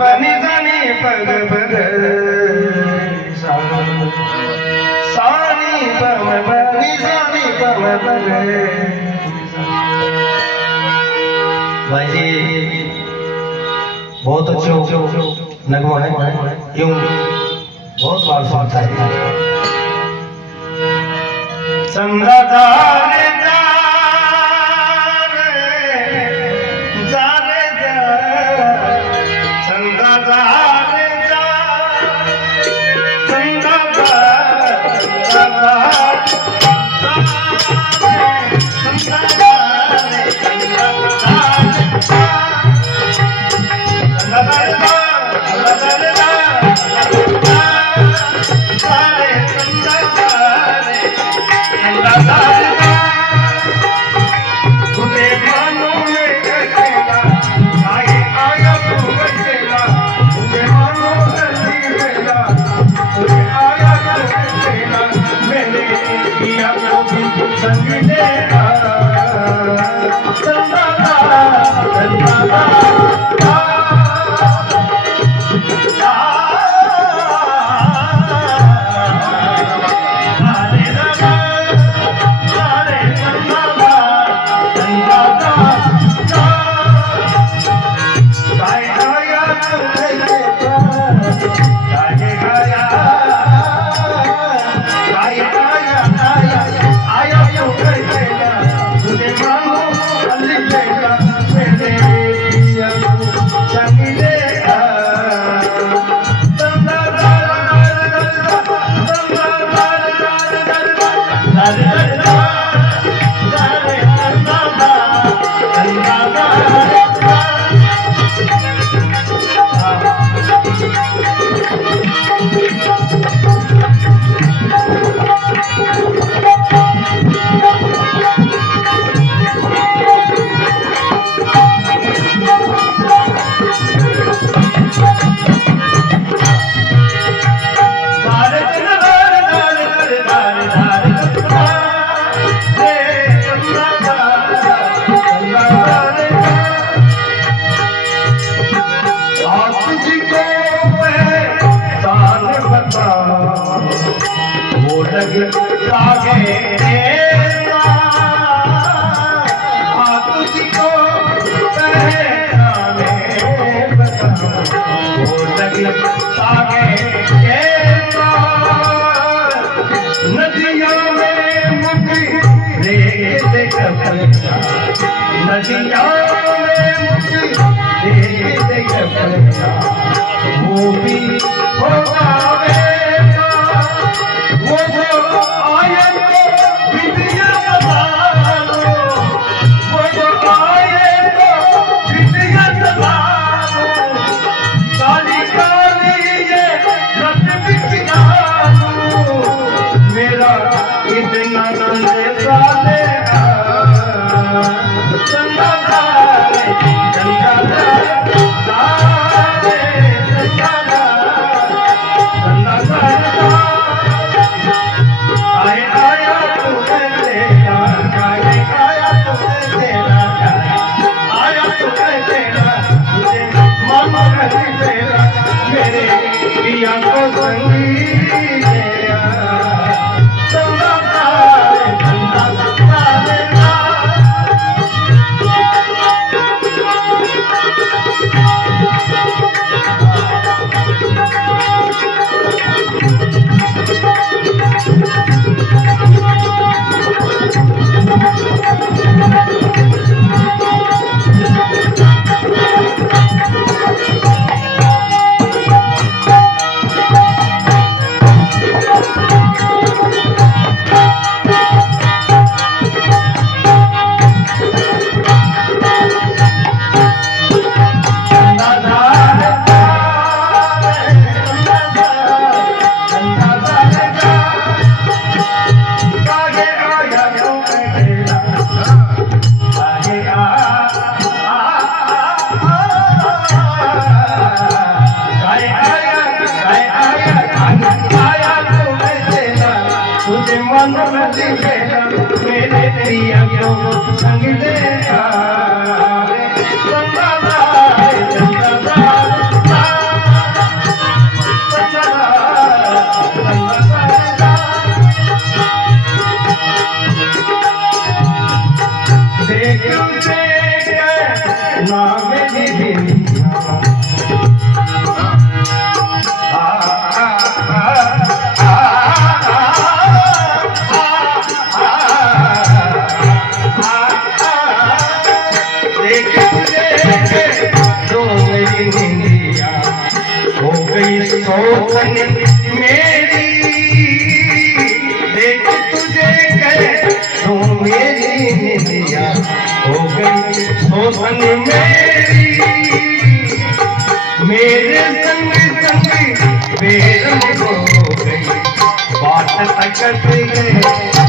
बनी धनी पग पग सानी पम बनी सानी पम पग। भाई जी बहुत अच्छा नगमा है, यूं बहुत बार सुनता है। चंद्रदार वो भी होगा वो जो आए तो विद्या बधालो, वो जो आए तो विद्या बधालो, काली काली ये रत बिछालो, मेरा इतना नंदे साले संग देखा सोचन मेरी देख तुझे कह मेरी निदिया हो गई सोचन मेरी मेरे संग संग बेरंग हो गई बात तकत गए